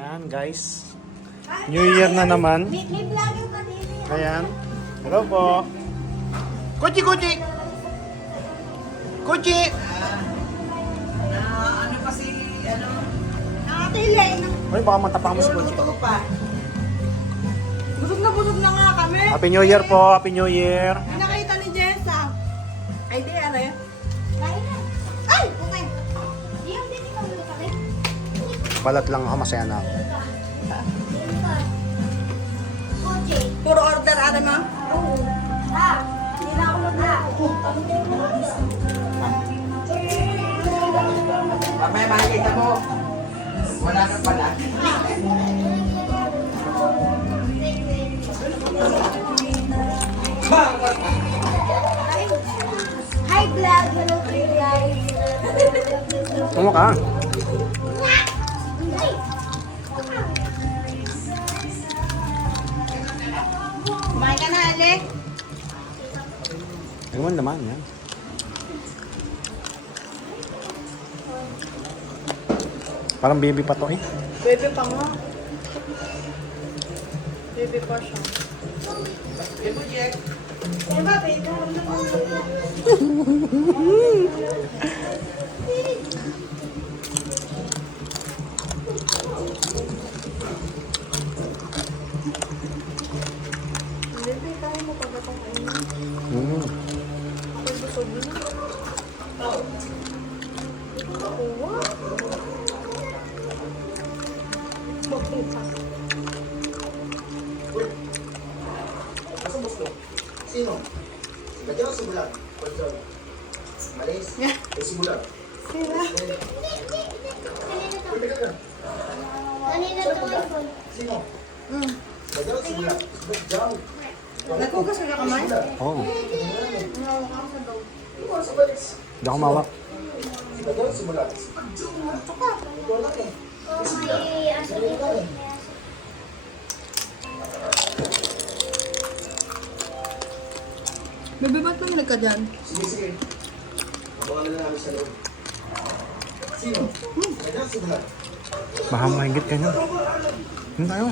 Ayan guys. New Year na naman. May vlogger ka din. Ayan. Hello po. Kuchi, kuchi! Kuchi! Ano kasi, ano? Nakatili. Ay, baka matapang mo si Kuchi. Luluto ko pa. Busog na nga kami. Happy New Year po. Happy New Year. Nakita ni Jessa. Ay, di, ano yun? Ay! Okay. Di yung din ikaw ulo kami. Balat lang ako. Masaya na ako. Puro order, ano ma? Oo. Ha? Hindi na ako magluto. Mamaya makikita mo. Wala ka pala. Hi vlog, hello guys. Tumo ka. Kumain ka na, Alec. Ewan naman yan. Parang baby pa to eh. Bebe pa nga. Bebe pa siya. Ito, Jack. Diba, bebe? Bebe, kaya mo pa ba itong ano? Mm. Ako'y busog na. Kuha. Magpunta. Sino? Lagyan ng simulan. Malis? May simulan. Sila. Kanina to iPhone. Sino? Lagyan ng simulan. Diyan. Nagkugas ka na kamay? Oo. Nawak ako sa dog. Iwan sa balis. Hindi ako mawak. Lagyan ng simulan. Ito lang eh. Simulan lang eh. Bebe, ba't nangilag ka dyan? Sige, sige. Abangan na namin sa loob. Sino? Lagyan ng simulan. Baka mahigit ka niya. Hindi tayo.